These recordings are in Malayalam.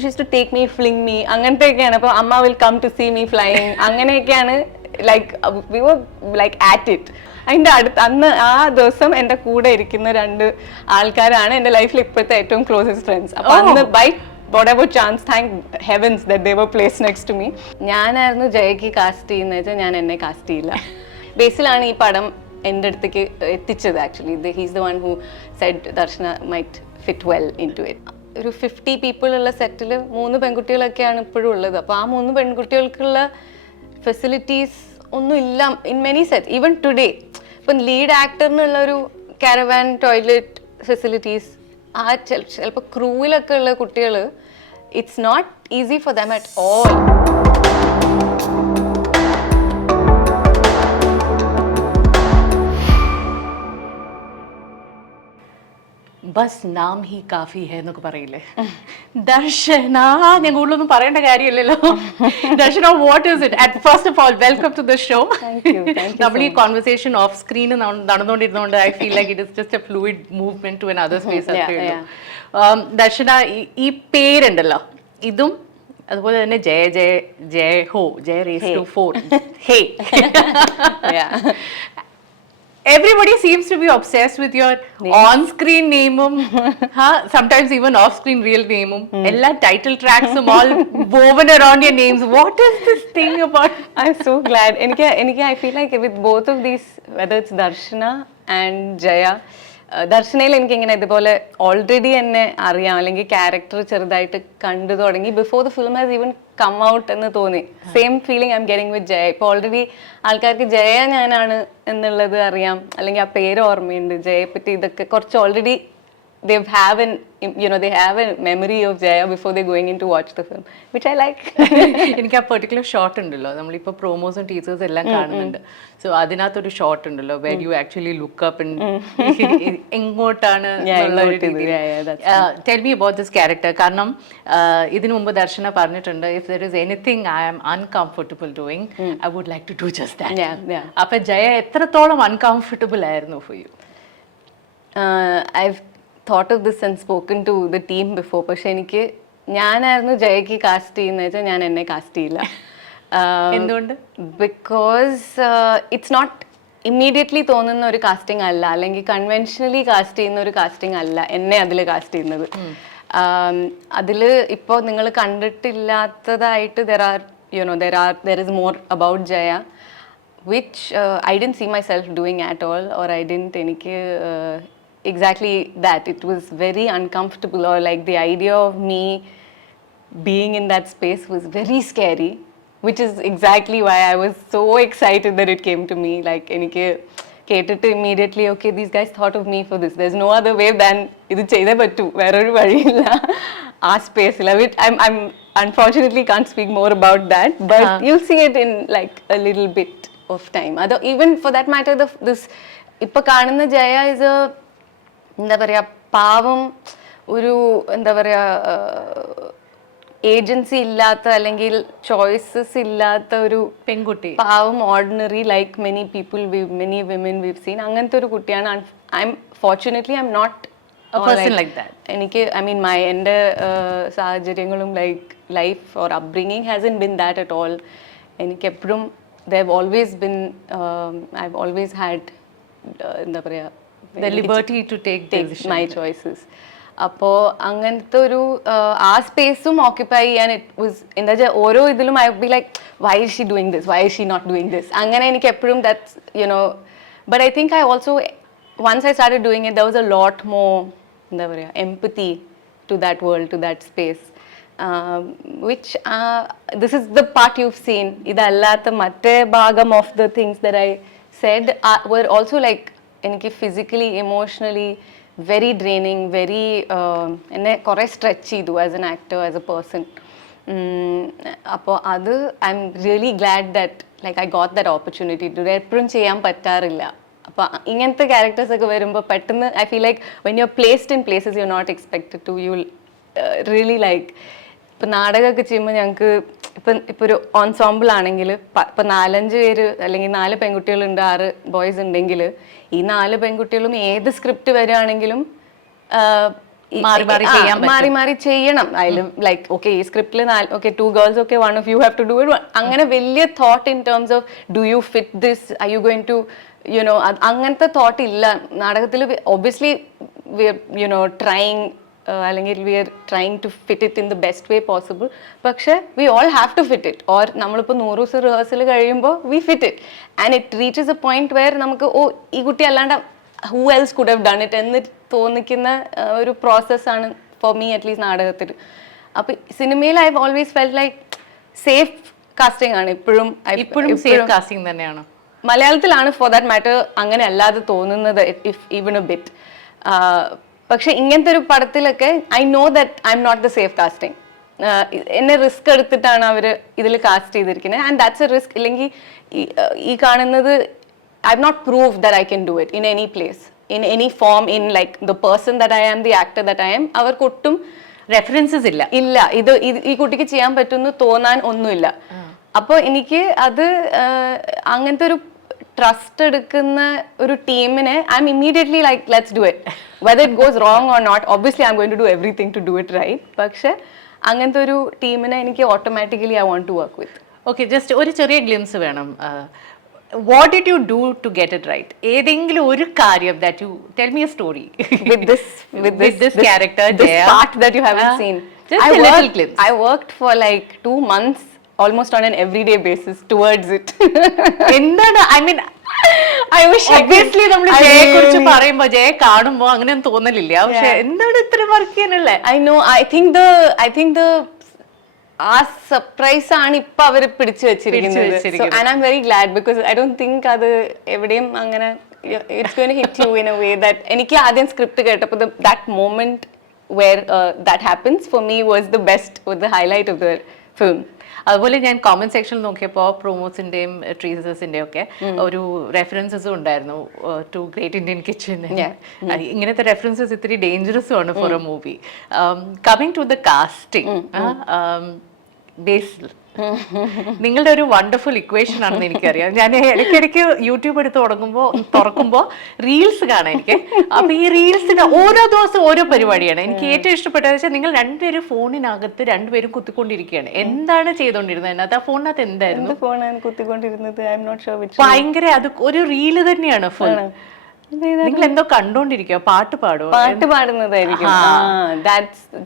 She use to take me flying me അങ്ങനത്തെയൊക്കെയാണ്. അപ്പോൾ അമ്മ will come to see me flying അങ്ങനെയൊക്കെയാണ്. Like we were like at it. അതിൻ്റെ അന്ന് ആ ദിവസം എൻ്റെ കൂടെ ഇരിക്കുന്ന 2 ആൾക്കാരാണ് എൻ്റെ ലൈഫിൽ ഇപ്പോഴത്തെ ഏറ്റവും ക്ലോസസ്റ്റ് ഫ്രണ്ട്സ്. അപ്പോൾ അന്ന് by whatever chance, thank heavens that they were placed next to me. ഞാനായിരുന്നു ജയയ്ക്ക് കാസ്റ്റ് ചെയ്യുന്നത് വെച്ചാൽ ഞാൻ എന്നെ കാസ്റ്റ് ചെയ്യില്ല. ബേസിലാണ് ഈ പടം എൻ്റെ അടുത്തേക്ക് എത്തിച്ചത്. Actually he's the one who said Darshana might fit well into it. ഒരു 50 people ഉള്ള സെറ്റിൽ 3 പെൺകുട്ടികളൊക്കെയാണ് ഇപ്പോഴും ഉള്ളത്. അപ്പോൾ ആ 3 പെൺകുട്ടികൾക്കുള്ള ഫെസിലിറ്റീസ് ഒന്നും ഇല്ല in many sets. Even today ഇപ്പം ലീഡ് ആക്ടറിനുള്ള ഒരു കാരവാൻ ടോയ്ലറ്റ് ഫെസിലിറ്റീസ് ആ ചിലപ്പോൾ ക്രൂവിലൊക്കെ ഉള്ള കുട്ടികൾ it's not easy for them at all. ബസ് നാം ഹി കാഫി ഹെ എന്നൊക്കെ പറയില്ലേ. ദർശന, ഞാൻ കൂടുതലൊന്നും പറയേണ്ട കാര്യമില്ലല്ലോ. Darshana, what is it? At first of all welcome to the show. നമ്മൾ ഈ കോൺവെർസേഷൻ ഓഫ് സ്ക്രീൻ നടന്നുകൊണ്ടിരുന്നതുകൊണ്ട് I feel like it is just a fluid movement to another space. ദർശന, ഈ പേരുണ്ടല്ലോ, ഇതും അതുപോലെ തന്നെ ജയ ജയ ജയ ഹോ, ജയ റേസ് ടു 4 ഹേ. Everybody seems to be obsessed with your on-screen name, sometimes even off-screen real name. Ella title tracks all woven around your names. What is this thing about? I'm so glad. I feel like with both of these, whether it's Darshana and Jaya, ദർശനയിൽ എനിക്കിങ്ങനെ ഇതുപോലെ ഓൾറെഡി എന്നെ അറിയാം, അല്ലെങ്കിൽ ക്യാരക്ടർ ചെറുതായിട്ട് കണ്ടു തുടങ്ങി before the film has even come out എന്ന് തോന്നി. Same feeling I'm getting with Jaya. ഇപ്പോൾ ഓൾറെഡി ആൾക്കാർക്ക് ജയ ഞാനാണ് എന്നുള്ളത് അറിയാം, അല്ലെങ്കിൽ ആ പേര് ഓർമ്മയുണ്ട്. ജയയെ പറ്റി ഇതൊക്കെ കുറച്ച് already they have a memory of Jaya before they're going in to watch the film, which I like. എനിക്ക് ആ പെർട്ടിക്കുലർ ഷോട്ട് ഉണ്ടല്ലോ, നമ്മളിപ്പോൾ പ്രോമോസും ടീച്ചേഴ്സും എല്ലാം കാണുന്നുണ്ട്. സോ അതിനകത്തൊരു ഷോട്ട് ഉണ്ടല്ലോ where you actually look up and എങ്ങോട്ടാണ് എന്നുള്ള ഒരു രീതിയിൽ. Tell me about this character. കാരണം ഇതിനു മുമ്പ് ദർശന പറഞ്ഞിട്ടുണ്ട്, if there is anything I am uncomfortable doing, I would like to do just that. അപ്പൊ ജയ എത്രത്തോളം uncomfortable ആയിരുന്നു for you? I've thought of this and spoken to the team before. പക്ഷെ എനിക്ക് ഞാനായിരുന്നു ജയയ്ക്ക് കാസ്റ്റ് ചെയ്യുന്നത് വെച്ചാൽ ഞാൻ എന്നെ കാസ്റ്റ് ചെയ്യില്ല. എന്തുകൊണ്ട്? ബിക്കോസ് ഇറ്റ്സ് നോട്ട് ഇമ്മീഡിയറ്റ്ലി തോന്നുന്ന ഒരു കാസ്റ്റിംഗ് അല്ല, അല്ലെങ്കിൽ കൺവെൻഷനലി കാസ്റ്റ് ചെയ്യുന്ന ഒരു കാസ്റ്റിംഗ് അല്ല എന്നെ അതിൽ കാസ്റ്റ് ചെയ്യുന്നത്. അതിൽ ഇപ്പോൾ നിങ്ങൾ കണ്ടിട്ടില്ലാത്തതായിട്ട് there is more about Jaya which I didn't see myself doing at all, or I didn't എനിക്ക് exactly that. It was very uncomfortable, or like the idea of me being in that space was very scary, which is exactly why I was so excited that it came to me. Like enike ketittu immediately, okay, these guys thought of me for this. There's no other way than idu cheyide pattu, vera oru vazhi illa aa space la. Which I'm unfortunately can't speak more about that, but you'll see it in like a little bit of time. Other even for that matter, this ipo കാണുന്ന Jaya is a എന്താ പറയുക, പാവം ഒരു എന്താ പറയുക ഏജൻസി ഇല്ലാത്ത അല്ലെങ്കിൽ ചോയ്സസ് ഇല്ലാത്ത ഒരു പെൺകുട്ടി, പാവം ordinary like many women we've seen, അങ്ങനത്തെ ഒരു കുട്ടിയാണ്. ഫോർച്യുനേറ്റ്ലി ഐ എം നോട്ട് എനിക്ക് എൻ്റെ സാഹചര്യങ്ങളും life or upbringing hasn't been that at all. എനിക്ക് എപ്പോഴും I've always had എന്താ പറയുക the liberty to take my choices. അപ്പോൾ അങ്ങനത്തെ ഒരു ആ സ്പേസും ഓക്യുപ്പൈ ചെയ്യാൻ ഇറ്റ് വാസ് എന്താ വെച്ചാൽ ഓരോ ഇതിലും I be like why is she doing this, why is she not doing this, അങ്ങനെ എനിക്ക് എപ്പോഴും that's but I think I also once I started doing it, there was a lot more എന്താ പറയുക empathy to that world, to that space, which this is the part you've seen. ഇതല്ലാത്ത മറ്റേ ഭാഗം of the things that I said were also like എനിക്ക് physically emotionally very draining, very എന്നെ കുറേ സ്ട്രെച്ച് ചെയ്തു as an actor, as a person. അപ്പോൾ അത് I'm really glad that like I got that opportunity to. എപ്പോഴും ചെയ്യാൻ പറ്റാറില്ല. അപ്പോൾ ഇങ്ങനത്തെ ക്യാരക്ടേഴ്സ് ഒക്കെ വരുമ്പോൾ പെട്ടെന്ന് I feel like when you are placed in places you are not expected to, you will really like. ഇപ്പം നാടകമൊക്കെ ചെയ്യുമ്പോൾ ഞങ്ങൾക്ക് ഇപ്പം ഒരു ഓൺസോമ്പിൾ ആണെങ്കിൽ ഇപ്പം 4-5 പേര് അല്ലെങ്കിൽ 4 പെൺകുട്ടികളുണ്ട്, 6 ബോയ്സ് ഉണ്ടെങ്കിൽ ഈ 4 പെൺകുട്ടികളും ഏത് സ്ക്രിപ്റ്റ് വരികയാണെങ്കിലും മാറി മാറി ചെയ്യണം അതിൽ ലൈക്ക് ഓക്കെ ഈ സ്ക്രിപ്റ്റിൽ okay 2 girls okay 1 of you have to do it അങ്ങനെ വലിയ thought in terms of do you fit this I you going to you know അങ്ങനത്തെ തോട്ട് ഇല്ല നാടകത്തിൽ. Obviously we are you know trying അല്ലെങ്കിൽ we are trying to fit it in the best way possible. പക്ഷെ we all have to fit it. Or നമ്മളിപ്പോൾ 100 ദിവസം റിഹേഴ്സൽ കഴിയുമ്പോൾ we fit it and it reaches A point wear നമുക്ക് ഓ ഈ കുട്ടി അല്ലാണ്ട് who else could have done it എന്ന് തോന്നിക്കുന്ന ഒരു പ്രോസസ്സാണ് ഫോർ മീ അറ്റ്ലീസ്റ്റ് നാടകത്തിൽ. അപ്പോൾ സിനിമയിൽ I have always felt like safe casting ആണ് ഇപ്പോഴും സേഫ് കാസ്റ്റിംഗ് തന്നെയാണ്. മലയാളത്തിലാണ് ഫോർ ദാറ്റ് മാറ്റർ അങ്ങനെ അല്ലാതെ തോന്നുന്നത് ഇഫ് ഈവൻ എ ബിറ്റ്. പക്ഷെ ഇങ്ങനത്തെ ഒരു പടത്തിലൊക്കെ I know that I'm not the safe casting. എന്നെ റിസ്ക് എടുത്തിട്ടാണ് അവർ ഇതിൽ കാസ്റ്റ് ചെയ്തിരിക്കുന്നത് ആൻഡ് ദാറ്റ്സ് എ റിസ്ക്. ഇല്ലെങ്കിൽ ഈ കാണുന്നത് I have not prove that I can do it in any place in any form in like the person that I am the actor that I am. അവർക്കൊട്ടും റെഫറൻസസ് ഇല്ല. ഇത് ഈ കുട്ടിക്ക് ചെയ്യാൻ പറ്റുമെന്ന് തോന്നാൻ ഒന്നുമില്ല. അപ്പോൾ എനിക്ക് അത് അങ്ങനത്തെ ഒരു ട്രസ്റ്റ് എടുക്കുന്ന ഒരു ടീമിനെ I'm immediately like let's do it whether it goes wrong or not. Obviously I'm going to do everything to do it right. പക്ഷെ അങ്ങനത്തെ ഒരു ടീമിനെ എനിക്ക് automatically I want to work with. Okay, just ഒരു ചെറിയ ഗ്ലിംസ് വേണം. What did you do to get it right? ഏതെങ്കിലും ഒരു കാര്യം that you tell me a story with this character, this Jaya. part that you haven't seen. Just a little glimpse. I worked for like 2 months almost on an everyday basis towards it. എന്താണ് I mean I wish obviously നമ്മൾ ജയയെ കുറിച്ച് പറയുമ്പോൾ ജയ കാണുമ്പോൾ അങ്ങനെ തോന്നലില്ല. പക്ഷെ എന്താണ് ഇത്ര വർക്ക് ചെയ്യാനുള്ള? I know. I think the ആ സർപ്രൈസ് ആണ് ഇപ്പൊ അവര് പിടിച്ചു വെച്ചിരിക്കുന്നത്. And I'm very glad because I don't think അത് എവിടെയും അങ്ങനെ it's going to hit you in a way that എനിക്ക് ആദ്യം സ്ക്രിപ്റ്റ് കേട്ടപ്പോൾ that moment where that happens for me was the best, was the highlight of the film. അതുപോലെ ഞാൻ കോമന്റ് സെക്ഷൻ നോക്കിയപ്പോൾ പ്രൊമോസിന്റെയും ട്രീസേഴ്സിന്റെയും ഒക്കെ ഒരു റെഫറൻസസും ഉണ്ടായിരുന്നു ടു ഗ്രേറ്റ് ഇന്ത്യൻ കിച്ചൺ. ഇങ്ങനത്തെ റെഫറൻസസ് ഇത്തിരി ഡേഞ്ചറസും ആണ് for a movie. Coming to the casting, Basil നിങ്ങളുടെ ഒരു വണ്ടർഫുൾ ഇക്വേഷൻ ആണെന്ന് എനിക്കറിയാം. ഞാൻ ഇടയ്ക്കിടയ്ക്ക് യൂട്യൂബ് എടുത്ത് തുറക്കുമ്പോൾ റീൽസ് കാണാം എനിക്ക്. അപ്പൊ ഈ റീൽസിന് ഓരോ ദിവസം ഓരോ പരിപാടിയാണ്. എനിക്ക് ഏറ്റവും ഇഷ്ടപ്പെട്ടത് വെച്ചാൽ നിങ്ങൾ രണ്ടുപേരും ഫോണിനകത്ത് രണ്ടുപേരും കുത്തിക്കൊണ്ടിരിക്കുകയാണ്. എന്താണ് ചെയ്തോണ്ടിരുന്നത് അതിനകത്ത്? ആ ഫോണിനകത്ത് എന്തായിരുന്നു കുത്തിക്കൊണ്ടിരുന്നത്? ഭയങ്കര അത് ഒരു റീല് തന്നെയാണ് ഫുൾ. നിങ്ങൾ എന്തോ കണ്ടോണ്ടിരിക്കോ? പാട്ട് പാടുന്നതായിരിക്കും.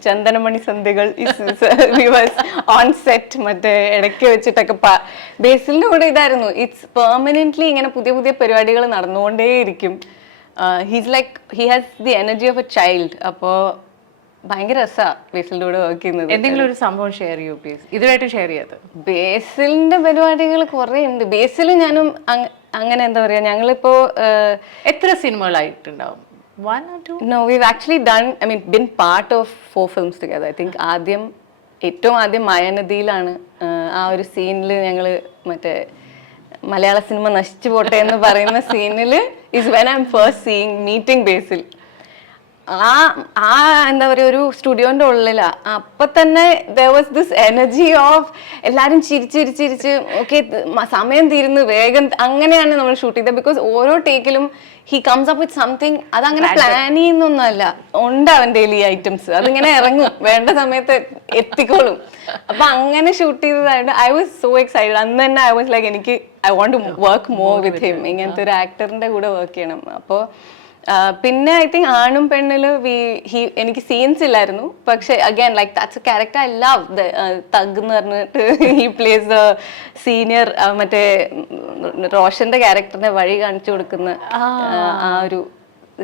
ചന്ദനമണി സന്ധ്യകൾ ഓൺ സെറ്റ് മറ്റേ ഇടയ്ക്ക് വെച്ചിട്ടൊക്കെ ബേസിലിന്റെ കൂടെ ഇതായിരുന്നു. ഇറ്റ്സ് പെർമനന്റ്ലി ഇങ്ങനെ പുതിയ പുതിയ പരിപാടികൾ നടന്നുകൊണ്ടേയിരിക്കും. He's like he has the energy of a child. അപ്പോ ഭയങ്കര രസമാണ് ബേസിലിന്റെ കൂടെ വർക്ക് ചെയ്യുന്നത്. എന്തെങ്കിലും ഒരു സംഭവം ഷെയർ ചെയ്യൂ പ്ലീസ്, ഇതുമായിട്ട് ഷെയർ ചെയ്യാത്ത. ബേസിലിന്റെ പരിപാടികൾ കുറെ ഉണ്ട്. ബേസിൽ ഞാനും അങ്ങനെ എന്താ പറയാ, ഞങ്ങളിപ്പോ എത്ര സിനിമകളായിട്ടുണ്ടാവും? 1 or 2? No, we've actually done, I mean, been part of 4 films together. I think ഏറ്റവും ആദ്യം മായാനദിയിലാണ് ആ ഒരു സീനിൽ ഞങ്ങള് മറ്റേ മലയാള സിനിമ നശിച്ചു പോട്ടെ എന്ന് പറയുന്ന സീനിൽ is when I'm first meeting Basil. എന്താ പറയുക, ഒരു സ്റ്റുഡിയോന്റെ ഉള്ളിലാ. അപ്പൊ തന്നെ there was this energy of എല്ലാരും ചിരിച്ചിരിച്ചിരിച്ച് ഓക്കെ സമയം തീരുന്നു വേഗം, അങ്ങനെയാണ് നമ്മൾ ഷൂട്ട് ചെയ്തത്. ബിക്കോസ് ഓരോ ടേക്കിലും he comes up with something. അതങ്ങനെ പ്ലാൻ ചെയ്യുന്നൊന്നുമല്ല, ഉണ്ട് അവന്റെ ഡെയിലി ഐറ്റംസ്, അതിങ്ങനെ ഇറങ്ങും, വേണ്ട സമയത്ത് എത്തിക്കോളും. അപ്പൊ അങ്ങനെ ഷൂട്ട് ചെയ്തതായിട്ട് ഐ വാസ് സോ എക്സൈറ്റഡ്. അന്ന് തന്നെ ഐ വാസ് ലൈക്ക് എനിക്ക് I want to work more with him, ഇങ്ങനത്തെ ഒരു ആക്ടറിന്റെ കൂടെ വർക്ക് ചെയ്യണം. അപ്പോൾ പിന്നെ ഐ തിങ്ക് ആണും പെണ്ണില് എനിക്ക് സീൻസ് ഇല്ലായിരുന്നു. പക്ഷെ again like that's A character I love. Thug എന്ന് പറഞ്ഞിട്ട് ഹി പ്ലേസ് ദ സീനിയർ, മറ്റേ റോഷന്റെ ക്യാരക്ടറിനെ വഴി കാണിച്ചു കൊടുക്കുന്ന ആ ഒരു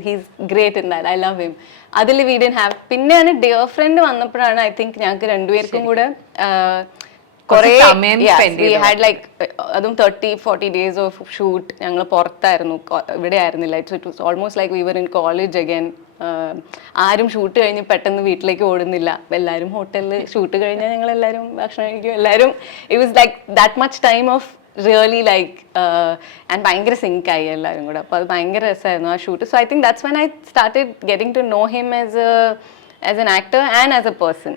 he's great in that. I love him. അതിൽ വി ഡിഡ്ന്റ് ഹാവ്. പിന്നെയാണ് ഡിയർ ഫ്രണ്ട് വന്നപ്പോഴാണ് ഐ തിങ്ക് ഞങ്ങൾക്ക് രണ്ടുപേർക്കും കൂടെ അതും 30-40 ഡേയ്സ് ഓഫ് ഷൂട്ട് ഞങ്ങൾ പുറത്തായിരുന്നു, ഇവിടെ ആയിരുന്നില്ല. It was almost like we were in college again. ആരും ഷൂട്ട് കഴിഞ്ഞ് പെട്ടെന്ന് വീട്ടിലേക്ക് ഓടുന്നില്ല, എല്ലാവരും ഹോട്ടലിൽ ഷൂട്ട് കഴിഞ്ഞാൽ ഞങ്ങൾ എല്ലാവരും ഭക്ഷണം കഴിക്കും, എല്ലാവരും. It was like that much time of really like and ഭയങ്കര സിങ്കായി എല്ലാവരും കൂടെ. അപ്പോൾ അത് ഭയങ്കര രസമായിരുന്നു ആ shoot. So I think that's when I started getting to know him as an actor and as a person.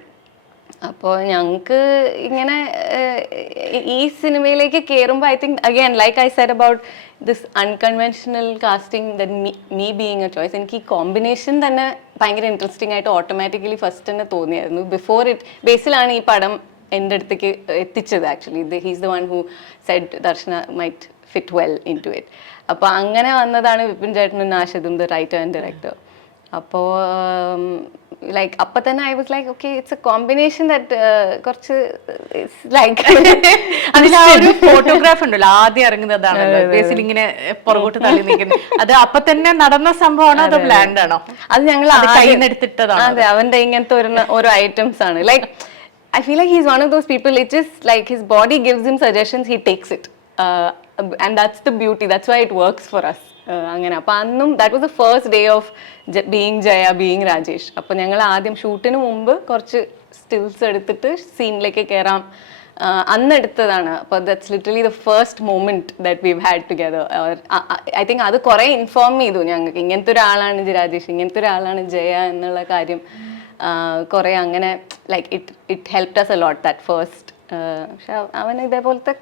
അപ്പോൾ ഞങ്ങൾക്ക് ഇങ്ങനെ ഈ സിനിമയിലേക്ക് കയറുമ്പോൾ I think again like I said about this unconventional casting that me being a choice, എനിക്ക് ഈ കോമ്പിനേഷൻ തന്നെ ഭയങ്കര ഇൻട്രസ്റ്റിംഗ് ആയിട്ട് ഓട്ടോമാറ്റിക്കലി ഫസ്റ്റ് തന്നെ തോന്നിയായിരുന്നു. ബിഫോർ ഇറ്റ് ബേസിലാണ് ഈ പടം എൻ്റെ അടുത്തേക്ക് എത്തിച്ചത്. Actually he's the one who said Darshana might fit well into it. അപ്പോൾ അങ്ങനെ വന്നതാണ് വിപിൻ ചേട്ടനും നാഷിദും, ദ റൈറ്റർ ആൻഡ് ഡയറക്ടർ. അപ്പോൾ ലൈക്ക് അപ്പം തന്നെ I was like okay it's a combination that കുറച്ച് ലൈക്ക് അതിൽ ആ ഒരു ഫോട്ടോഗ്രാഫ് ഉണ്ടല്ലോ ആദ്യം ഇറങ്ങുന്നതാണ് ബേസിൽ ഇങ്ങനെ പുറകോട്ട് തള്ളി നിൽക്കുന്നത്. അത് അപ്പൊ തന്നെ നടന്ന സംഭവമാണോ അതോ പ്ലാൻഡ് ആണോ? അത് ഞങ്ങൾ കയ്യിൽ നിന്ന് എടുത്തിട്ടതാണ്. അതെ, അവന്റെ ഇങ്ങനത്തെ ഓരോ ഐറ്റംസ് ആണ്. Like I feel like he's one of those people, it just like his body gives him suggestions, he takes it. And that's the beauty, that's why it works for us. അങ്ങനെ അപ്പോൾ അന്നും that was the first day of being Jaya, being Rajesh. അപ്പോൾ ഞങ്ങൾ ആദ്യം ഷൂട്ടിന് മുമ്പ് കുറച്ച് സ്റ്റിൽസ് എടുത്തിട്ട് സീനിലേക്ക് കയറാം അന്ന് എടുത്തതാണ്. അപ്പോൾ that's literally the first moment that we've had together. I think അത് കുറേ ഇൻഫോം ചെയ്തു ഞങ്ങൾക്ക്, ഇങ്ങനത്തെ ഒരാളാണ് രാജേഷ്, ഇങ്ങനത്തെ ഒരാളാണ് ജയ എന്നുള്ള കാര്യം. കുറേ അങ്ങനെ like it helped us a lot that first. പക്ഷെ അവൻ ഇതേപോലത്തെ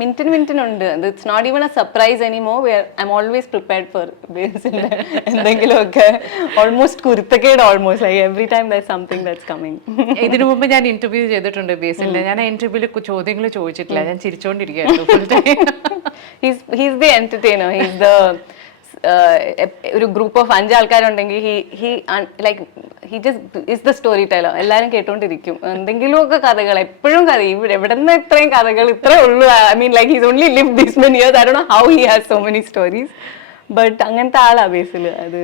മിനിറ്റിനുണ്ട്. It's not even a surprise anymore. I'm always prepared for ബേസിന്റെ എന്തെങ്കിലുമൊക്കെ ഓൾമോസ്റ്റ് കുരുത്തക്കേട് almost like every time there something that's coming. ഇതിനു മുമ്പ് ഞാൻ ഇന്റർവ്യൂ ചെയ്തിട്ടുണ്ട് ബേസിന്റെ. ഞാൻ ആ ഇന്റർവ്യൂവിൽ ചോദ്യങ്ങൾ ചോദിച്ചിട്ടില്ല, ഞാൻ ചിരിച്ചോണ്ടിരിക്കുകയായിരുന്നു full time. He's the entertainer. He's the ഒരു ഗ്രൂപ്പ് ഓഫ് 5 ആൾക്കാരുണ്ടെങ്കിൽ he just is the storyteller. എല്ലാവരും കേട്ടോണ്ടിരിക്കും എന്തെങ്കിലുമൊക്കെ കഥകൾ, എപ്പോഴും കഥ. ഇവിടെ എവിടെ നിന്ന് ഇത്രയും കഥകൾ ഇത്രേ ഉള്ളൂ. I mean like he's only lived this many years. I don't know how he has so many stories. But അങ്ങനത്തെ ആളാ ബേസിൽ. അത്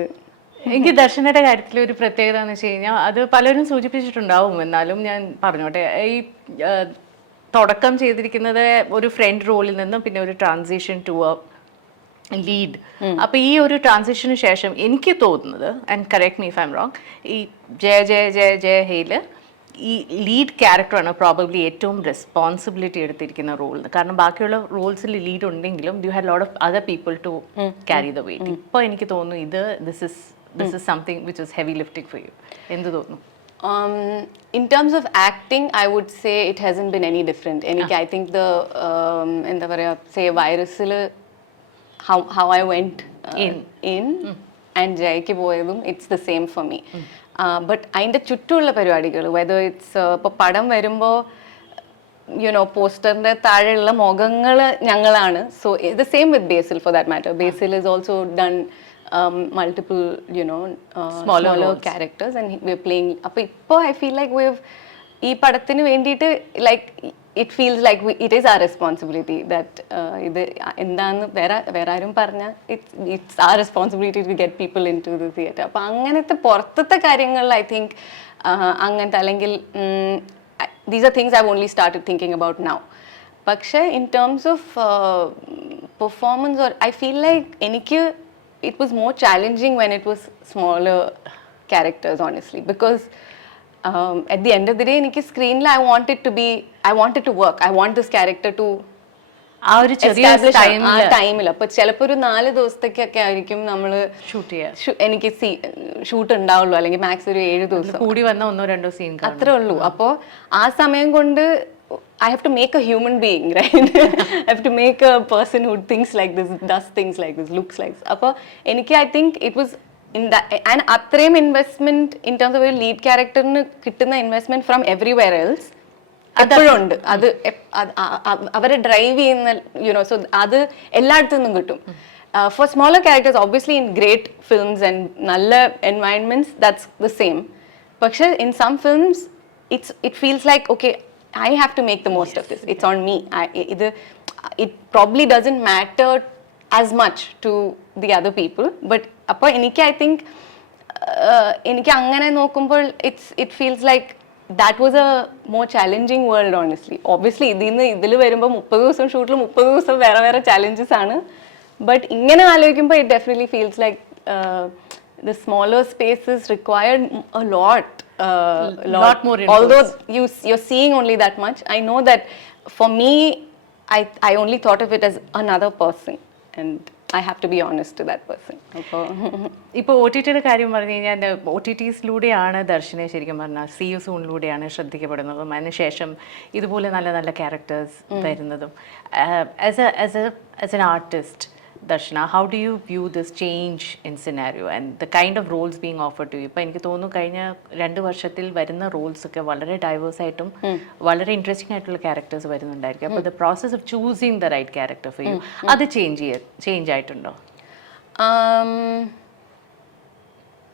എനിക്ക് ദർശനയുടെ കാര്യത്തിൽ ഒരു പ്രത്യേകത എന്ന് വെച്ച് കഴിഞ്ഞാൽ അത് പലരും സൂചിപ്പിച്ചിട്ടുണ്ടാവും, എന്നാലും ഞാൻ പറഞ്ഞോട്ടെ. ഈ തുടക്കം ചെയ്തിരിക്കുന്നത് ഒരു ഫ്രണ്ട് റോളിൽ നിന്നും പിന്നെ ഒരു ട്രാൻസിഷൻ ടു ലീഡ്. അപ്പൊ ഈ ഒരു ട്രാൻസിഷന് ശേഷം എനിക്ക് തോന്നുന്നത്, and correct me if I M wrong, ഈ ജയ ജയ ജയ ജയ ഹേയില് ഈ ലീഡ് ക്യാരക്ടറാണ് പ്രോബബ്ലി ഏറ്റവും റെസ്പോൺസിബിലിറ്റി എടുത്തിരിക്കുന്ന റോൾ. കാരണം ബാക്കിയുള്ള റോൾസിൽ ലീഡ് ഉണ്ടെങ്കിലും you had lot of other people to carry the weight. ഇപ്പോൾ എനിക്ക് തോന്നുന്നു this is something which is heavy lifting for you. എന്ത് തോന്നുന്നു? In terms of acting, I would say it hasn't been any different. I think the എന്താ പറയാ, say virusൽ how I went in and ജയയ്ക്ക് പോയതും it's the same for me. But അതിൻ്റെ ചുറ്റുമുള്ള പരിപാടികൾ, whether it's ഇപ്പോൾ പടം വരുമ്പോൾ പോസ്റ്ററിൻ്റെ താഴെയുള്ള മുഖങ്ങൾ ഞങ്ങളാണ്. So the same with Basil for that matter. Basil is also done multiple smaller characters and we're playing. അപ്പോൾ ഇപ്പോൾ I feel like ഈ പടത്തിന് വേണ്ടിയിട്ട് like it feels like it is our responsibility that ഇത് എന്താന്ന് വേറെ ആരും പറഞ്ഞാൽ it's our responsibility to get people into the theatre. അപ്പോൾ അങ്ങനത്തെ പുറത്തത്തെ കാര്യങ്ങളിൽ I think അങ്ങനത്തെ അല്ലെങ്കിൽ these are things I've only started thinking about now. പക്ഷേ in terms of performance, or I feel like എനിക്ക് it was more challenging when it was smaller characters, honestly, because at the end of the day എനിക്ക് സ്ക്രീനിൽ I wanted to work. I want this character to ആ ഒരു ചെറിയ ടൈമിൽ. അപ്പോൾ ചിലപ്പോൾ ഒരു 4 ദിവസത്തേക്കൊക്കെ ആയിരിക്കും നമ്മൾ ഷൂട്ട് ചെയ്യാം. എനിക്ക് ഷൂട്ട് ഉണ്ടാവുള്ളൂ, അല്ലെങ്കിൽ മാക്സ് ഒരു 7 ദിവസം കൂടി വന്ന 1-2 സീൻ അത്രേ ഉള്ളൂ. അപ്പോൾ ആ സമയം കൊണ്ട് I have to make a human being, right? I have to make a person who thinks like this, does things like this, looks like this. അപ്പോൾ എനിക്ക് I think it was in that, and അത്രയും investment in terms of a lead characterന് കിട്ടുന്ന ഇൻവെസ്റ്റ്മെന്റ് from everywhere else എപ്പോഴും ഉണ്ട്. അത് അവരെ ഡ്രൈവ് ചെയ്യുന്ന സോ അത് എല്ലായിടത്തു നിന്നും കിട്ടും. For smaller characters, obviously in great films and നല്ല environments, that's the same. പക്ഷെ in some films it feels like okay, I have to make the most of this. It's on me. It probably doesn't matter as much to the other people. But അപ്പോൾ എനിക്ക് I think എനിക്ക് അങ്ങനെ നോക്കുമ്പോൾ it feels like that was a more challenging world, honestly. Obviously ഇതിൽ വരുമ്പോൾ 30 ദിവസം ഷൂട്ടിൽ 30 ദിവസം വേറെ challenges ആണ്. But ഇങ്ങനെ ആലോചിക്കുമ്പോൾ it definitely feels like the smaller spaces required a lot more inputs. Although you're seeing only that much, I know that for me I only thought of it as another person, and I have to be honest to that person. ഇപ്പോൾ OTTയുടെ കാര്യം പറഞ്ഞു കഴിഞ്ഞാൽ OTTസിലൂടെയാണ് ദർശനെ ശരിക്കും പറഞ്ഞാൽ See You Soonലൂടെയാണ് ശ്രദ്ധിക്കപ്പെടുന്നതും അതിനുശേഷം ഇതുപോലെ നല്ല നല്ല ക്യാരക്ടേഴ്സ് വരുന്നതും. As an artist Darshana, how do you view this change in scenario and the kind of roles being offered to you? ഇപ്പോൾ എനിക്ക് തോന്നുന്നു കഴിഞ്ഞ 2 വർഷത്തിൽ വരുന്ന റോൾസ് ഒക്കെ വളരെ ഡൈവേഴ്സ് ആയിട്ടും വളരെ ഇൻട്രസ്റ്റിംഗ് ആയിട്ടുള്ള ക്യാരക്ടേഴ്സ് വരുന്നുണ്ടായിരിക്കും. അപ്പോൾ the process of choosing the right character for you അത് ചേഞ്ച് ആയിട്ടുണ്ടോ?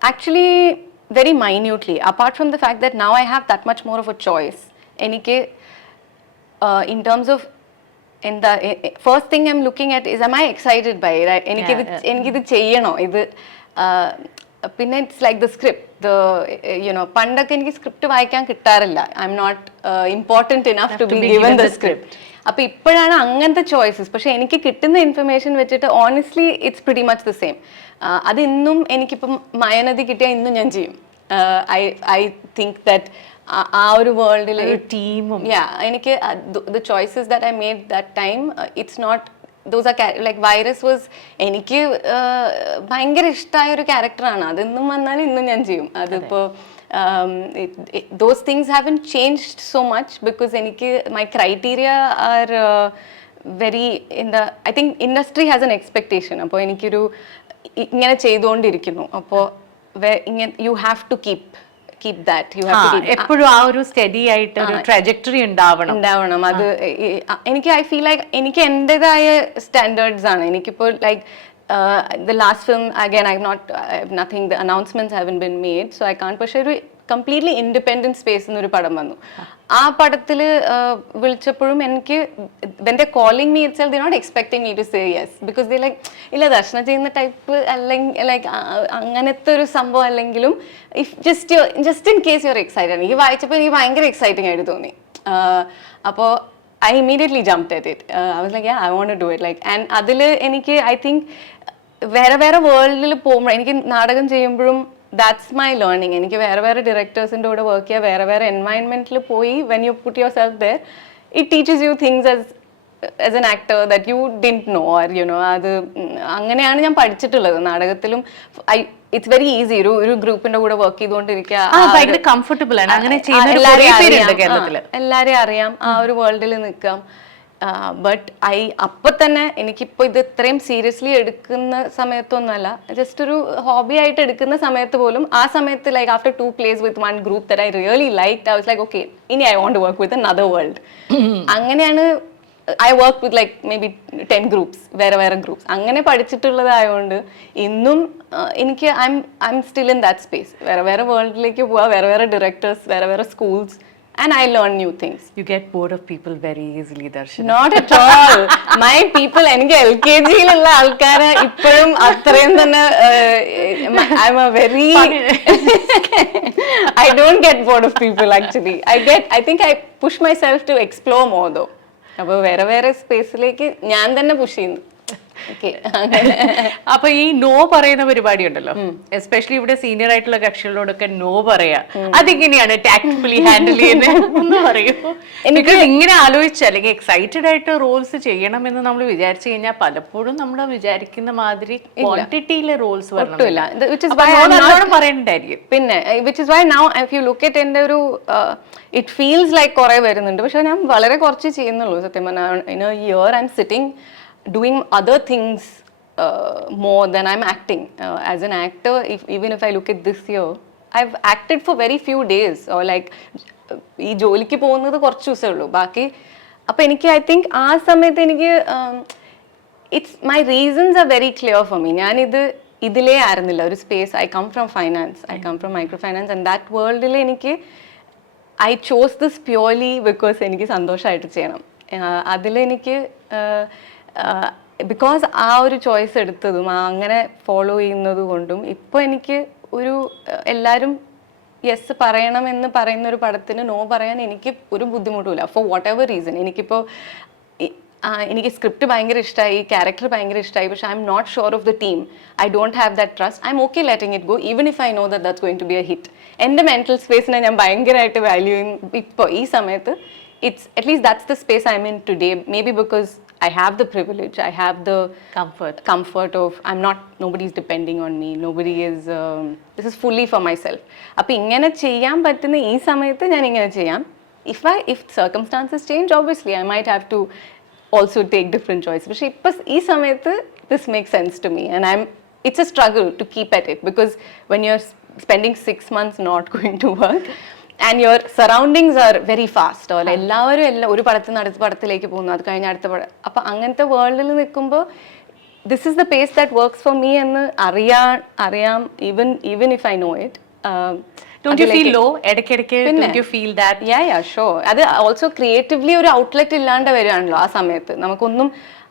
Actually, very minutely. Apart from the fact that now I have that much more of a choice. എനിക്ക് in terms of in the first thing I'm looking at is am I excited by it? എനിക്കിത് ചെയ്യണോ ഇത്? പിന്നെ ഇറ്റ്സ് ലൈക്ക് ദ സ്ക്രിപ്റ്റ് പണ്ടൊക്കെ എനിക്ക് സ്ക്രിപ്റ്റ് വായിക്കാൻ കിട്ടാറില്ല. I'm not important enough to be given the script. അപ്പൊ ഇപ്പോഴാണ് അങ്ങനത്തെ ചോയ്സസ്. പക്ഷെ എനിക്ക് കിട്ടുന്ന ഇൻഫർമേഷൻ വെച്ചിട്ട് honestly it's pretty much the same. അത് ഇന്നും എനിക്കിപ്പം മയനദി കിട്ടിയാൽ ഇന്നും ഞാൻ ചെയ്യും. ഐ തിങ്ക് ദാറ്റ് ആ ഒരു വേൾഡിൽ ടീമും എനിക്ക് the choices that I made that time it's not those are like virus was എനിക്ക് ഭയങ്കര ഇഷ്ടമായ ഒരു ക്യാരക്ടറാണ്. അതെന്നും വന്നാലും ഇന്നും ഞാൻ ചെയ്യും. അതിപ്പോൾ those things haven't changed so much because എനിക്ക് my criteria are very in the I think industry has an expectation. അപ്പോൾ എനിക്കൊരു ഇങ്ങനെ ചെയ്തുകൊണ്ടിരിക്കുന്നു. അപ്പോൾ you have to keep that. You have to keep എപ്പോഴും ആ ഒരു സ്റ്റഡി ആയിട്ട് ഒരു ട്രാജക്ടറി ഉണ്ടാവണം. അത് എനിക്ക് ഐ ഫീൽ ലൈക്ക് എനിക്ക് എൻ്റെതായ സ്റ്റാൻഡേർഡ്സ് ആണ്. എനിക്കിപ്പോൾ like the last film again nothing, the announcements haven't been made, so I can't. പക്ഷേ ഒരു കംപ്ലീറ്റ്ലി ഇൻഡിപെൻഡൻറ്റ് സ്പേസ് എന്നൊരു പടം വന്നു. ആ പടത്തിൽ വിളിച്ചപ്പോഴും എനിക്ക് when they calling me itself they're not expecting me to say yes because they like ഇല്ല ദർശന ചെയ്യുന്ന ടൈപ്പ് അല്ലെങ്കിൽ ലൈക്ക് അങ്ങനത്തെ ഒരു സംഭവം അല്ലെങ്കിലും if just in case you are excited. എനിക്ക് വായിച്ചപ്പോൾ എനിക്ക് ഭയങ്കര എക്സൈറ്റിംഗ് ആയിട്ട് തോന്നി. അപ്പോൾ I immediately jumped at it. I was like, yeah, I want to do it. Like, and അതിൽ എനിക്ക് I think വേറെ വേൾഡിൽ പോകുമ്പോൾ എനിക്ക് നാടകം ചെയ്യുമ്പോഴും that's my learning. എനിക്ക് വേറെ ഡയറക്ടേഴ്സിൻ്റെ കൂടെ വർക്ക് ചെയ്യുക, വേറെ എൻവയൺമെൻറ്റിൽ പോയി when you put yourself there, it teaches you things as an actor that you didn't know or അത് അങ്ങനെയാണ് ഞാൻ പഠിച്ചിട്ടുള്ളത് നാടകത്തിലും. ഇറ്റ്സ് വെരി ഈസി ഒരു ഗ്രൂപ്പിന്റെ കൂടെ വർക്ക് ചെയ്തുകൊണ്ടിരിക്കുക. കംഫർട്ടബിൾ ആണ് അങ്ങനെ എല്ലാരെയും അറിയാം, ആ ഒരു വേൾഡിൽ നിൽക്കാം. ബട്ട് അപ്പൊ തന്നെ എനിക്കിപ്പോ ഇത് ഇത്രയും സീരിയസ്ലി എടുക്കുന്ന സമയത്തൊന്നുമല്ല, ജസ്റ്റ് ഒരു ഹോബി ആയിട്ട് എടുക്കുന്ന സമയത്ത് പോലും ആ സമയത്ത് like after 2 plays with one group that I really liked, I was like, okay, ഇനി I want to work with another world. അങ്ങനെയാണ് I worked with like maybe 10 groups, വേറെ ഗ്രൂപ്പ്സ് അങ്ങനെ പഠിച്ചിട്ടുള്ളതായതുകൊണ്ട് ഇന്നും എനിക്ക് I'm still in that space. വേറെ വേൾഡിലേക്ക് പോവാ, വേറെ ഡയറക്ടേഴ്സ്, വേറെ schools, and I learn new things. You get bored of people very easily, Darshana. Not at all. My people, എനിക്ക് LKG-ലുള്ള ആൾക്കാരെ ഇപ്പോഴും അത്രയും തന്നെ I'm a very I don't get bored of people actually. I think I push myself to explore more though. അപ്പോൾ വേറെ സ്പേസിലേക്ക് ഞാൻ തന്നെ പുഷ് ചെയ്യുന്നു. അപ്പൊ ഈ നോ പറയുന്ന പരിപാടി ഉണ്ടല്ലോ, എസ്പെഷ്യലി ഇവിടെ സീനിയർ ആയിട്ടുള്ള കക്ഷികളോടൊക്കെ നോ പറയാ, അതിങ്ങനെയാണ് ടാക്ട്ഫുള്ളി ഹാൻഡിൽ ചെയ്യുന്നത് എന്ന് പറയൂ. എനിക്ക് ഇങ്ങനെ ആലോചിച്ച അല്ലെങ്കിൽ എക്സൈറ്റഡ് ആയിട്ട് റോൾസ് ചെയ്യണമെന്ന് നമ്മൾ വിചാരിച്ചു കഴിഞ്ഞാൽ പലപ്പോഴും നമ്മൾ വിചാരിക്കുന്ന മാതിരി ക്വാണ്ടിറ്റിയിലെ റോൾസ് പറയണ്ടായിരിക്കും. പിന്നെ which is why now if you look at എൻ്റെ ഒരു ഇറ്റ് ഫീൽസ് ലൈക്ക് കുറെ വരുന്നുണ്ട്, പക്ഷെ ഞാൻ വളരെ കുറച്ച് ചെയ്യുന്നുള്ളൂ. സത്യം പറഞ്ഞാൽ in A year I M sitting doing other things more than I'm acting. As an actor, even if I look at this year, I've acted for very few days, or like ഈ ജോലിക്ക് പോകുന്നത് കുറച്ച് ദിവസമേ ഉള്ളൂ ബാക്കി. അപ്പം എനിക്ക് ഐ തിങ്ക് ആ സമയത്ത് എനിക്ക് it's my reasons are very clear for me. ഞാനിത് ഇതിലേ ആയിരുന്നില്ല ഒരു space. I come from finance, I come from microfinance, and that വേൾഡിൽ എനിക്ക് I chose this purely because എനിക്ക് സന്തോഷമായിട്ട് ചെയ്യണം. അതിലെനിക്ക് ബിക്കോസ് ആ ഒരു ചോയ്സ് എടുത്തതും അങ്ങനെ ഫോളോ ചെയ്യുന്നത് കൊണ്ടും ഇപ്പോൾ എനിക്ക് ഒരു എല്ലാവരും യെസ് പറയണമെന്ന് പറയുന്ന ഒരു പടത്തിന് നോ പറയാൻ എനിക്ക് ഒരു ബുദ്ധിമുട്ടുമില്ല. For whatever reason. എനിക്കിപ്പോൾ എനിക്ക് സ്ക്രിപ്റ്റ് ഭയങ്കര ഇഷ്ടമായി, ക്യാരക്ടർ ഭയങ്കര ഇഷ്ടമായി, പക്ഷെ I'm not sure of the team, I don't have that trust, I'm okay letting it go even if I know that's going to be a hit. എൻ്റെ മെൻറ്റൽ സ്പേസിനെ ഞാൻ ഭയങ്കരമായിട്ട് വാല്യൂ ചെയ്യും ഇപ്പോൾ ഈ സമയത്ത്. It's at least that's the space I'm in today, maybe because I have the privilege, I have the comfort of nobody's depending on me, nobody is this is fully for myself. appo ingane cheyan pattuna ee samayathe njan ingane cheyam. If circumstances change, obviously I might have to also take different choices. പക്ഷെ ഇപ്പൊ ഈ സമയത്ത് this makes sense to me, and it's a struggle to keep at it, because when you're spending 6 months not going to work and your surroundings are very fast, or എല്ലാവരും ഒരു പടത്തിൽ നിന്ന് അടുത്ത പടത്തിലേക്ക് പോകുന്നു, അത് കഴിഞ്ഞ അടുത്ത പടം, അപ്പൊ അങ്ങനത്തെ വേൾഡിൽ നിൽക്കുമ്പോൾ this is the pace that works for me എന്ന് അറിയാം, even if I know it. Don't you feel low? ഇടയ്ക്കിടയ്ക്ക് don't you feel that? Yeah, sure. അത് ഓൾസോ ക്രിയേറ്റീവ്ലി ഒരു ഔട്ട്ലെറ്റ് ഇല്ലാണ്ട് വരികയാണല്ലോ ആ സമയത്ത് നമുക്കൊന്നും.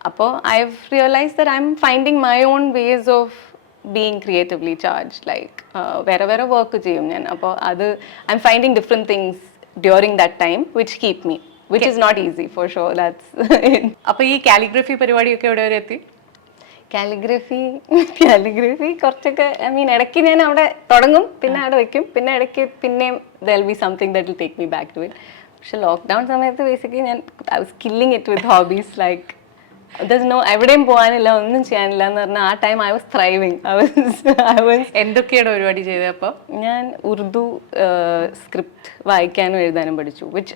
അപ്പോൾ I have realise that I'm finding my own ways of being creatively charge. Like വേറെ വർക്ക് ചെയ്യും ഞാൻ. അപ്പോൾ അത് I'm finding different things during that time which keep me, which is not easy for sure. That's. അപ്പോൾ ഈ കാലിഗ്രഫി പരിപാടിയൊക്കെ എവിടെ വരെ എത്തി? കാലിഗ്രഫി കുറച്ചൊക്കെ ഐ മീൻ ഇടയ്ക്ക് ഞാൻ അവിടെ തുടങ്ങും, പിന്നെ അവിടെ വെക്കും, പിന്നെ ഇടയ്ക്ക് പിന്നെയും there will be something that will take me back to it. പക്ഷെ ലോക്ക്ഡൗൺ സമയത്ത് ബേസിക്കലി ഞാൻ I was killing it with hobbies. Like എവിടെയും പോകാനില്ല, ഒന്നും ചെയ്യാനില്ല എന്ന് പറഞ്ഞാൽ ആ ടൈം ഐ വാസ് ത്രൈവിങ്. എന്തൊക്കെയാണ് പരിപാടി ചെയ്തത്? അപ്പോൾ ഞാൻ ഉറുദു സ്ക്രിപ്റ്റ് വായിക്കാനും എഴുതാനും പഠിച്ചു, വിച്ച്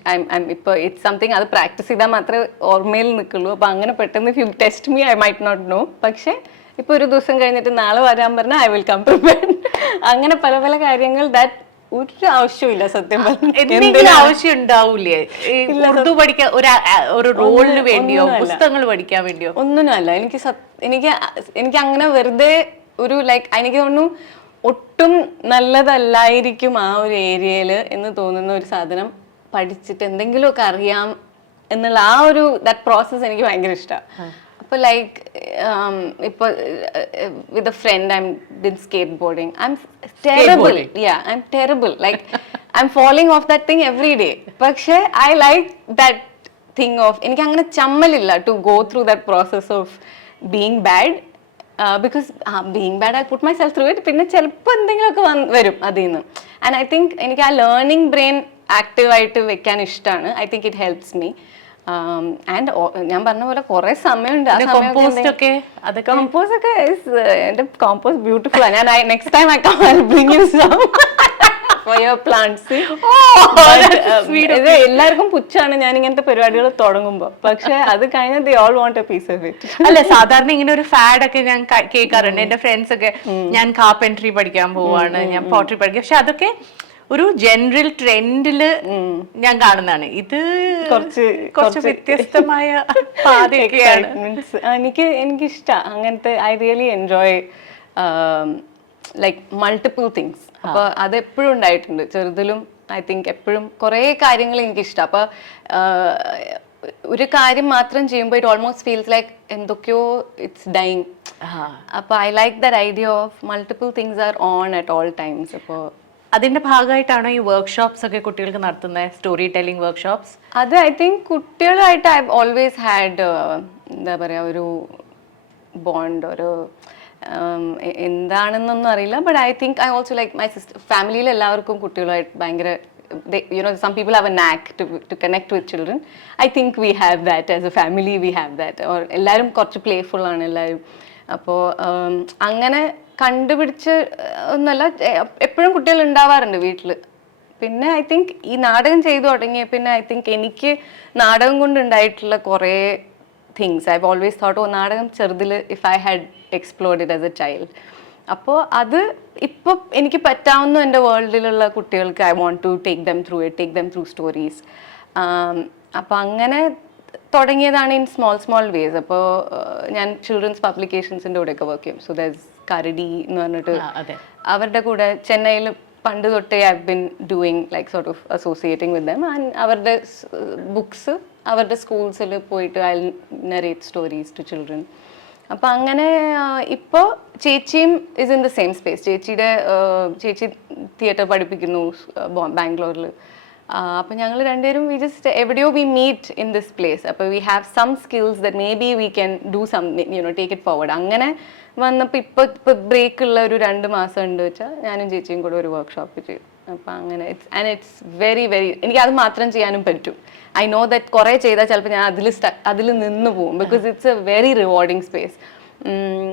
ഇപ്പോൾ ഇറ്റ്സ് സംതിങ് അത് പ്രാക്ടീസ് ചെയ്താൽ മാത്രമേ ഓർമ്മയിൽ നിൽക്കുള്ളൂ. അപ്പോൾ അങ്ങനെ പെട്ടെന്ന് if you test me I might not know. പക്ഷേ ഇപ്പോൾ ഒരു ദിവസം കഴിഞ്ഞിട്ട് നാളെ വരാൻ പറഞ്ഞാൽ ഐ വിൽ കം പ്രിപ്പയർഡ്. അങ്ങനെ പല കാര്യങ്ങൾ ദാറ്റ് ഒരു ആവശ്യമില്ല സത്യം എന്തെങ്കിലും ആവശ്യം ഉണ്ടാവൂലേ ഉറുദു പഠിക്കാൻ? ഒരു റോളിന് വേണ്ടിയോ പുസ്തകങ്ങൾ പഠിക്കാൻ വേണ്ടിയോ? ഒന്നിനും അല്ല. എനിക്ക് അങ്ങനെ വെറുതെ ഒരു ലൈക്ക് എനിക്ക് തോന്നുന്നു ഒട്ടും നല്ലതല്ലായിരിക്കും ആ ഒരു ഏരിയയിൽ എന്ന് തോന്നുന്ന ഒരു സാധനം പഠിച്ചിട്ട് എന്തെങ്കിലുമൊക്കെ അറിയാം എന്നുള്ള ആ ഒരു ദാറ്റ് പ്രോസസ് എനിക്ക് ഭയങ്കര ഇഷ്ടമാണ്. അപ്പോൾ ലൈക്ക് ഇപ്പോൾ with a friend I did skateboarding. I'm terrible. I'm terrible. Like I'm falling off that thing every day. പക്ഷേ I like that thing of എനിക്ക് അങ്ങനെ ചമ്മലില്ല to go through that process of being bad. Because being bad I put myself through it. പിന്നെ ചിലപ്പോൾ എന്തെങ്കിലുമൊക്കെ വരും അതിൽ നിന്ന്. ആൻഡ് ഐ തിങ്ക് എനിക്ക് ആ ലേണിംഗ് ബ്രെയിൻ ആക്റ്റീവായിട്ട് വെക്കാൻ ഇഷ്ടമാണ്. I think it helps me. And ഞാൻ പറഞ്ഞ പോലെ കുറെ സമയമുണ്ട്. കമ്പോസ്റ്റ് ഒക്കെ എന്റെ കോമ്പോസ്റ്റ് ബ്യൂട്ടിഫുൾ ആണ്. ഞാൻ next time I come bring you some for your plants. ഇത് എല്ലാവർക്കും പുച്ഛാണ് ഞാൻ ഇങ്ങനത്തെ പരിപാടികൾ തുടങ്ങുമ്പോൾ. പക്ഷെ അത് കഴിഞ്ഞാൽ they all want a piece of it. അല്ല, സാധാരണ ഇങ്ങനെ ഒരു ഫാഡ് ഒക്കെ ഞാൻ കേൾക്കാറുണ്ട്. എന്റെ ഫ്രണ്ട്സ് ഒക്കെ ഞാൻ കാർപെൻട്രി പഠിക്കാൻ പോവാണ്, ഞാൻ പോട്ടറി പഠിക്കാം. പക്ഷെ അതൊക്കെ ഒരു ജനറൽ ട്രെൻഡില് ഞാൻ കാണുന്നതാണ്. ഇത് കുറച്ച് വ്യത്യസ്തമായ പാതയൊക്കെയാണ്. എനിക്കിഷ്ടമാണ് അങ്ങനത്തെ. I really enjoy like multiple things. അപ്പൊ അതെപ്പോഴും ഉണ്ടായിട്ടുണ്ട് ചെറുതിലും. ഐ തിങ്ക് എപ്പോഴും കുറേ കാര്യങ്ങൾ എനിക്കിഷ്ടം. അപ്പൊ ഒരു കാര്യം മാത്രം ചെയ്യുമ്പോൾ ഇറ്റ് ഓൾമോസ്റ്റ് ഫീൽസ് ലൈക്ക് എന്തൊക്കെയോ ഇറ്റ്സ് ഡൈങ്. അപ്പൊ I like that idea of multiple things are on at all times. അപ്പോൾ അതിന്റെ ഭാഗമായിട്ടാണോ ഈ വർക്ക്ഷോപ്സ് ഒക്കെ കുട്ടികൾക്ക് നടത്തുന്നത്, സ്റ്റോറി ടെല്ലിംഗ് വർക്ക്ഷോപ്സ്? അത് ഐ തിങ്ക് കുട്ടികളായിട്ട് ഐ ഓൾവേസ് ഹാഡ് എന്താ പറയുക ഒരു ബോണ്ട്, ഒരു എന്താണെന്നൊന്നും അറിയില്ല. But I think I also like my sister. ഫാമിലിയിൽ എല്ലാവർക്കും കുട്ടികളായിട്ട് ഭയങ്കര some people have a knack to connect with children. I think we have that as a family. We have that. Or എല്ലാവരും കുറച്ച് പ്ലേഫുൾ ആണ് എല്ലാവരും. അപ്പോൾ അങ്ങനെ കണ്ടുപിടിച്ച് ഒന്നല്ല, എപ്പോഴും കുട്ടികൾ ഉണ്ടാവാറുണ്ട് വീട്ടിൽ. പിന്നെ ഐ തിങ്ക് ഈ നാടകം ചെയ്തു തുടങ്ങിയ പിന്നെ ഐ തിങ്ക് എനിക്ക് നാടകം കൊണ്ടുണ്ടായിട്ടുള്ള കുറേ തിങ്സ് ഐ ഓൾവേസ് തോട്ട് നാടകം ചെറുതിൽ if I had explored it as a child. അപ്പോൾ അത് ഇപ്പോൾ എനിക്ക് പറ്റാവുന്ന എൻ്റെ വേൾഡിലുള്ള കുട്ടികൾക്ക് I want to take them through stories. അപ്പോൾ അങ്ങനെ തുടങ്ങിയതാണ് ഇൻ സ്മോൾ വേസ്. അപ്പോൾ ഞാൻ ചിൽഡ്രൻസ് പബ്ലിക്കേഷൻസിൻ്റെ കൂടെയൊക്കെ വർക്ക് ചെയ്യും. സോ ദാറ്റ്സ് കരടി എന്ന് പറഞ്ഞിട്ട് അവരുടെ കൂടെ ചെന്നൈയിൽ പണ്ട് തൊട്ടേ I been doing like sort of associating with them. And അവരുടെ ബുക്സ് അവരുടെ സ്കൂൾസിൽ പോയിട്ട് I narrate stories to children. അപ്പം അങ്ങനെ ഇപ്പോൾ ചേച്ചിയും is in the same space. ചേച്ചി തിയേറ്റർ പഠിപ്പിക്കുന്നു ബാംഗ്ലൂരിൽ. അപ്പം ഞങ്ങൾ രണ്ടുപേരും വി ജസ്റ്റ് എവിടെയോ we meet in this place. അപ്പോൾ we have some skills that maybe we can do something take it forward. അങ്ങനെ വന്നപ്പോൾ ഇപ്പോൾ ബ്രേക്കുള്ള ഒരു 2 മാസം ഉണ്ട് വെച്ചാൽ ഞാനും ചേച്ചിയും കൂടെ ഒരു വർക്ക്ഷോപ്പ് ചെയ്യും. അപ്പം അങ്ങനെ ഇറ്റ്സ് വെരി എനിക്ക് അത് മാത്രം ചെയ്യാനും പറ്റും. ഐ നോ ദാറ്റ് കുറേ ചെയ്താൽ ചിലപ്പോൾ ഞാൻ അതിൽ നിന്ന് പോകും. Because it's A very rewarding space.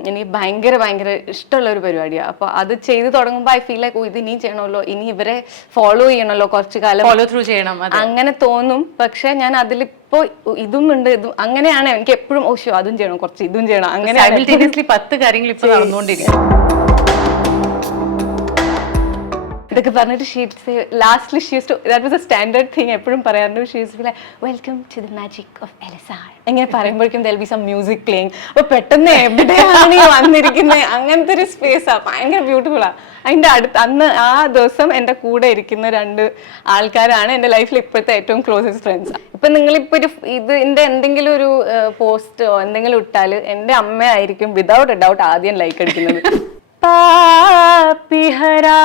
എനിക്ക് ഭയങ്കര ഇഷ്ടമുള്ള ഒരു പരിപാടിയാണ്. അപ്പോൾ അത് ചെയ്ത് തുടങ്ങുമ്പോൾ ഐ ഫീൽ ലൈക്ക് ഇത് ഇനിയും ചെയ്യണമല്ലോ, ഇനി ഇവരെ ഫോളോ ചെയ്യണമല്ലോ, കുറച്ചു കാലം ഫോളോ ത്രൂ ചെയ്യണം അങ്ങനെ തോന്നും. പക്ഷെ ഞാൻ അതിലിപ്പോ ഇതും ഉണ്ട്, ഇതും അങ്ങനെയാണ് എനിക്ക് എപ്പോഴും ഓശോ അതും ചെയ്യണം, കുറച്ച് ഇതും ചെയ്യണം, അങ്ങനെ 10 കാര്യങ്ങൾ ഇപ്പൊ നടന്നുകൊണ്ടിരിക്കും. ഇതൊക്കെ പറഞ്ഞിട്ട് lastly that was a standard thing, എപ്പോഴും പറയാറുണ്ട്. She's like welcome to the magic of Elasar എങ്ങനെ പറയുമ്പോഴേക്കും they'll be some music playing. അപ്പൊ പെട്ടെന്ന് എവിടെയാണ് ഈ വന്നിരിക്കുന്നത്, അങ്ങനത്തെ ഒരു സ്പേസാണ്, ഭയങ്കര ബ്യൂട്ടിഫുള്ളാണ്. അതിൻ്റെ അന്ന് ആ ദിവസം എൻ്റെ കൂടെ ഇരിക്കുന്ന 2 ആൾക്കാരാണ് എൻ്റെ ലൈഫിൽ ഇപ്പോഴത്തെ ഏറ്റവും ക്ലോസസ്റ്റ് ഫ്രണ്ട്സ്. ഇപ്പൊ നിങ്ങളിപ്പോ ഇതിന്റെ എന്തെങ്കിലും ഒരു പോസ്റ്റോ എന്തെങ്കിലും ഇട്ടാൽ എൻ്റെ അമ്മയായിരിക്കും വിതൗട്ട് എ ഡൗട്ട് ആദ്യം ലൈക്ക് അടിക്കുന്നത്. പാപ്പിഹരാ